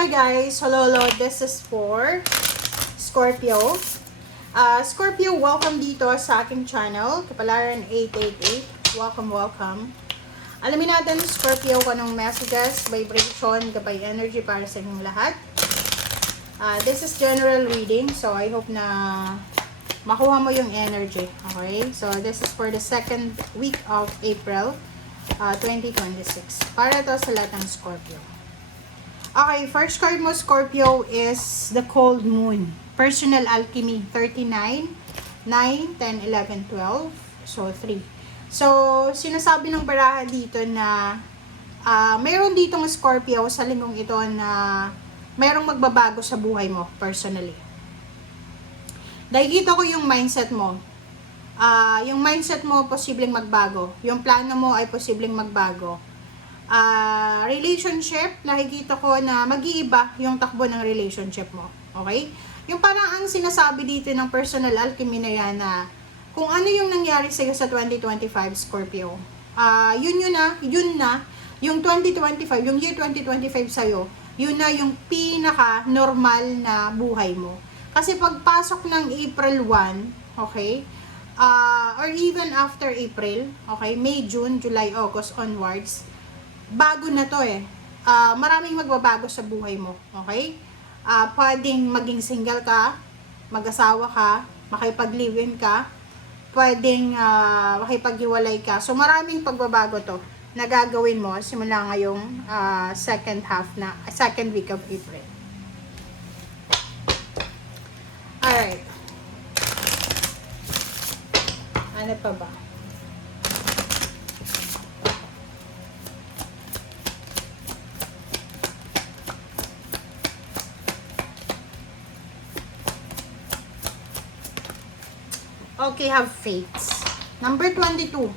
Hi guys! Hello, this is for Scorpio. Scorpio, welcome dito sa aking channel, Kapalaran 888. Welcome. Alamin natin, Scorpio, kung anong messages, vibration, gabay energy para sa inyong lahat. This is general reading, so I hope na makuha mo yung energy. Okay? So, this is for the second week of April 2026. Para to sa lahat ng Scorpio. Okay, first card mo, Scorpio, is the Cold Moon. Personal Alchemy, 39, 9, 10, 11, 12. So, 3. So, sinasabi ng baraha dito na mayroon ditong Scorpio sa linggong ito na mayroong magbabago sa buhay mo, personally. Nakikita ko yung mindset mo. Yung mindset mo, posibleng magbago. Yung plano mo ay posibleng magbago. Relationship, nakikita ko na mag-iiba yung takbo ng relationship mo. Okay? Yung parang ang sinasabi dito ng personal alchemy na yan na kung ano yung nangyari sa'yo sa 2025, Scorpio. Yun na, yung 2025, yung year 2025 sa'yo, yun na yung pinaka-normal na buhay mo. Kasi pagpasok ng April 1, okay, or even after April, okay, May, June, July, August onwards, bago na to eh. Maraming magbabago sa buhay mo. Okay? Pwedeng maging single ka, mag-asawa ka, makipag-live-in ka, pwedeng makipag-hiwalay ka. So, maraming pagbabago to na gagawin mo simula ngayong second week of April. Alright. Ano pa ba? Okay, have faith. Number 22.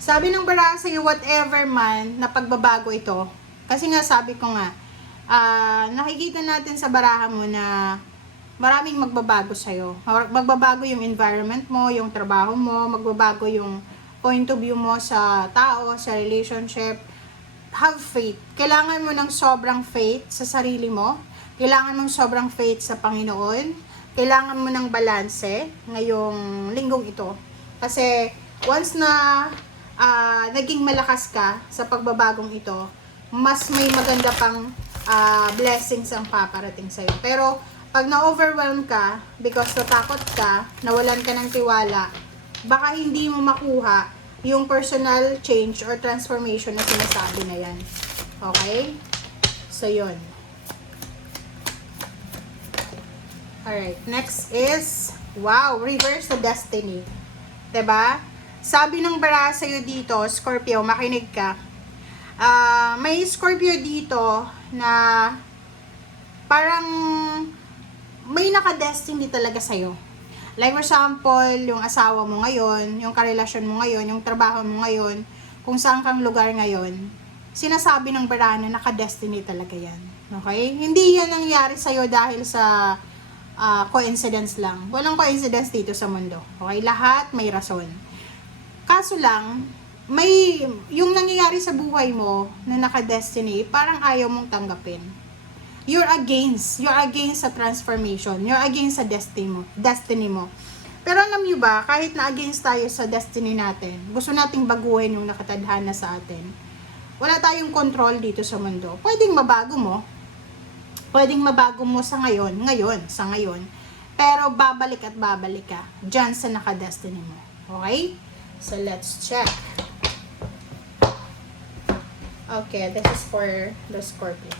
Sabi ng baraha sa'yo, whatever man na pagbabago ito, kasi nga sabi ko nga, nakikita natin sa baraha mo na maraming magbabago sa'yo. Magbabago yung environment mo, yung trabaho mo, magbabago yung point of view mo sa tao, sa relationship. Have faith. Kailangan mo ng sobrang faith sa sarili mo. Kailangan mong sobrang faith sa Panginoon. Kailangan mo ng balanse ngayong linggong ito. Kasi once na naging malakas ka sa pagbabagong ito, mas may maganda pang blessings ang paparating sa'yo. Pero pag na-overwhelm ka because natakot ka, nawalan ka ng tiwala, baka hindi mo makuha yung personal change or transformation na sinasabi na yan. Okay? So, yun. Alright, next is, wow, reverse the destiny. 'Di ba? Sabi ng baraha sa'yo dito, Scorpio, makinig ka. May Scorpio dito na parang may naka-destiny talaga sa'yo. Like for example, yung asawa mo ngayon, yung karelasyon mo ngayon, yung trabaho mo ngayon, kung saan kang lugar ngayon, sinasabi ng baraha na naka-destiny talaga yan. Okay? Hindi yan nangyari sa'yo dahil sa coincidence lang. Walang coincidence dito sa mundo. Okay? Lahat may rason. Kaso lang, may yung nangyayari sa buhay mo na naka-destiny, parang ayaw mong tanggapin. You're against sa transformation. You're against sa destiny mo. Pero alam niyo ba, kahit na against tayo sa destiny natin, gusto nating baguhin yung nakatadhana sa atin, wala tayong control dito sa mundo. Pwedeng mabago mo, sa ngayon, pero babalik ka dyan sa naka-destiny mo. Okay? So, let's check. Okay, this is for the Scorpio.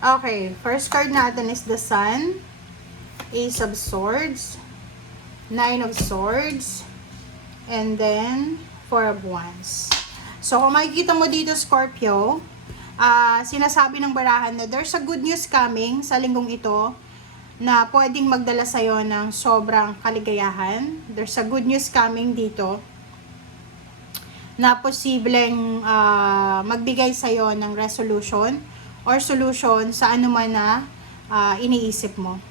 Okay, first card natin is the Sun, Ace of Swords, Nine of Swords, and then Four of Wands. So, kung makikita mo dito, Scorpio, sinasabi ng barahan na there's a good news coming sa linggong ito na pwedeng magdala sa'yo ng sobrang kaligayahan. There's a good news coming dito na posibleng magbigay sa'yo ng resolution or solution sa anuman na iniisip mo.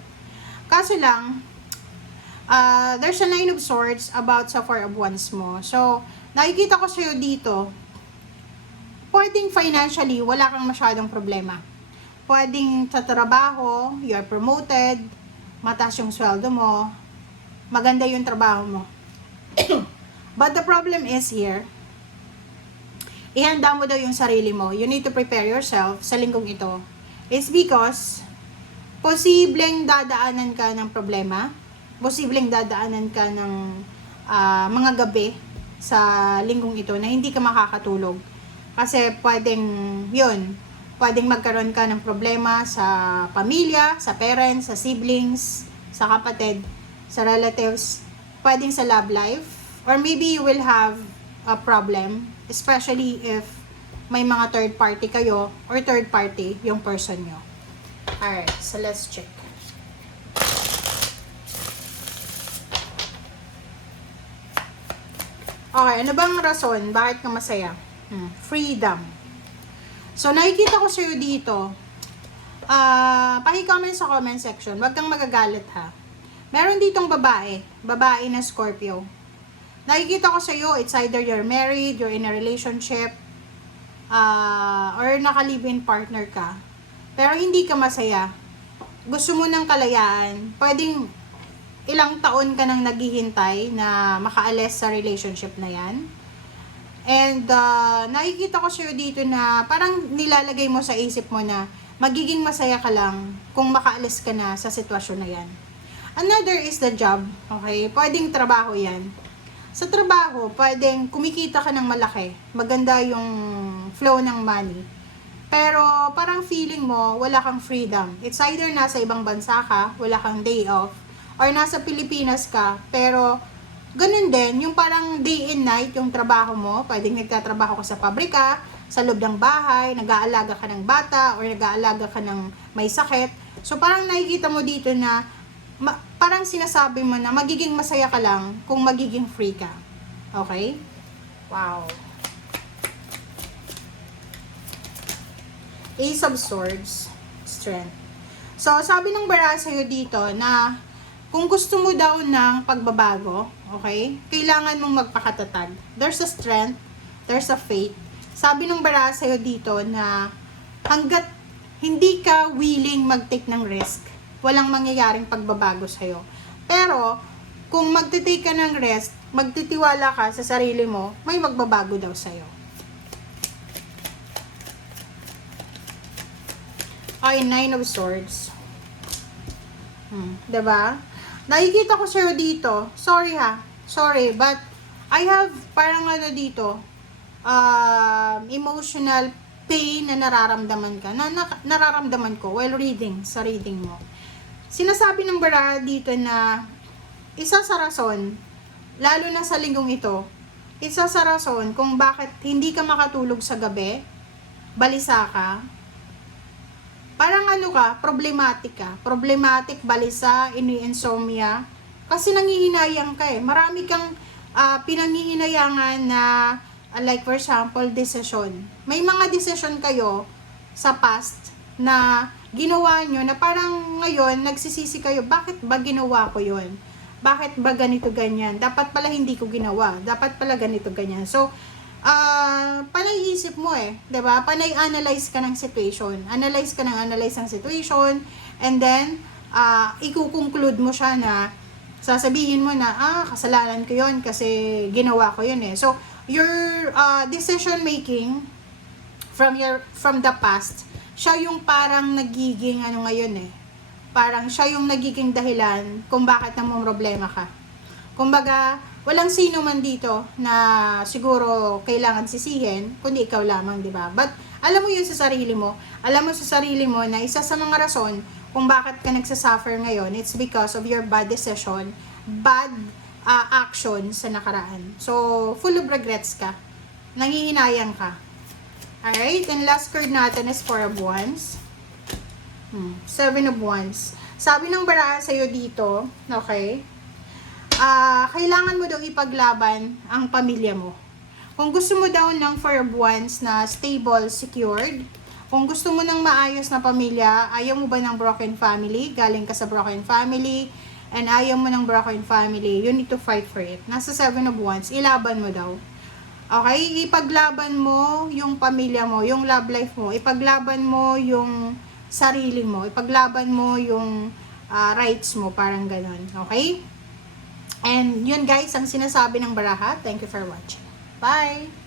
Kaso lang, there's a 9 of swords about sa 4 of wands mo. So, nakikita ko sa'yo dito, pwedeng financially, wala kang masyadong problema. Pwedeng sa trabaho, you're promoted, mataas yung sweldo mo, maganda yung trabaho mo. But the problem is here, ihanda mo daw yung sarili mo. You need to prepare yourself sa linggong ito. It's because, posibleng dadaanan ka ng problema, posibleng dadaanan ka ng mga gabi sa linggong ito na hindi ka makakatulog. Kasi pwedeng, pwedeng magkaroon ka ng problema sa pamilya, sa parents, sa siblings, sa kapatid, sa relatives, pwedeng sa love life, or maybe you will have a problem, especially if may mga third party kayo, or third party yung person nyo. Alright, so let's check. Okay, ano bang rason? Bakit ka masaya? Freedom. So, nakikita ko sa'yo dito, paki-comment sa comment section, wag kang magagalit ha. Meron ditong babae na Scorpio. Nakikita ko sa'yo, it's either you're married, you're in a relationship, or naka-live-in partner ka. Pero hindi ka masaya. Gusto mo ng kalayaan, pwedeng ilang taon ka nang naghihintay na makaalis sa relationship na yan. And nakikita ko sa'yo dito na parang nilalagay mo sa isip mo na magiging masaya ka lang kung makaalis ka na sa sitwasyon na yan. Another is the job, okay? Pwedeng trabaho yan. Sa trabaho, pwedeng kumikita ka ng malaki. Maganda yung flow ng money. Pero parang feeling mo, wala kang freedom. It's either nasa ibang bansa ka, wala kang day off, or nasa Pilipinas ka, pero ganun din, yung parang day and night yung trabaho mo, pwedeng nagtatrabaho ka sa pabrika, sa loob ng bahay, nag-aalaga ka ng bata, or nag-aalaga ka ng may sakit. So parang nakikita mo dito na, parang sinasabi mo na magiging masaya ka lang kung magiging free ka. Okay? Wow. Ace of Swords, Strength. So, sabi ng bara sa'yo dito na kung gusto mo daw ng pagbabago, okay, kailangan mong magpakatatag. There's a strength, there's a faith. Sabi ng bara sa'yo dito na hanggat hindi ka willing mag-take ng risk, walang mangyayaring pagbabago sa'yo. Pero, kung magtitake ka ng risk, magtitiwala ka sa sarili mo, may magbabago daw sa'yo. Ay, 9 of Swords. Diba? Nakikita ko sa'yo dito, sorry ha, sorry, but I have parang ano dito, emotional pain na nararamdaman ka, nararamdaman ko while reading, sa reading mo. Sinasabi ng bara dito na isa sa rason, lalo na sa linggong ito, isa sa rason kung bakit hindi ka makatulog sa gabi, balisa ka, parang ano ka, problematic, balisa, insomnia, kasi nangihinayang ka eh. Marami kang pinangihinayangan na, like for example, decision. May mga decision kayo sa past na ginawa nyo na parang ngayon, nagsisisi kayo, bakit ba ginawa ko yun? Bakit ba ganito ganyan? Dapat pala hindi ko ginawa. Dapat pala ganito ganyan. So, panay isip mo eh, 'di ba? Panay analyze ka ng situation. Analyze ng situation, and then i-conclude mo siya na sasabihin mo na kasalanan ko 'yon kasi ginawa ko 'yun eh. So, your decision making from the past, siya yung parang nagiging ano ngayon eh. Parang siya yung nagiging dahilan kung bakit namomroblema ka. Kumbaga, walang sino man dito na siguro kailangan sisihin, kundi ikaw lamang, di ba? But, alam mo yun sa sarili mo. Alam mo sa sarili mo na isa sa mga rason kung bakit ka nagsasuffer ngayon, it's because of your bad decision, bad action sa nakaraan. So, full of regrets ka. Nangihinayang ka. Alright, and last card natin is 4 of Wands. 7 of Wands. Sabi ng bara sa'yo dito, okay, kailangan mo daw ipaglaban ang pamilya mo. Kung gusto mo daw ng 4 of Wands na stable, secured, Kung gusto mo ng maayos na pamilya, ayaw mo ba ng broken family? Galing ka sa broken family, and ayaw mo ng broken family, you need to fight for it. Nasa 7 of Wands, ilaban mo daw. Okay? Ipaglaban mo yung pamilya mo, yung love life mo. Ipaglaban mo yung sarili mo. Ipaglaban mo yung rights mo. Parang ganun. Okay? And yun guys, ang sinasabi ng baraha. Thank you for watching. Bye!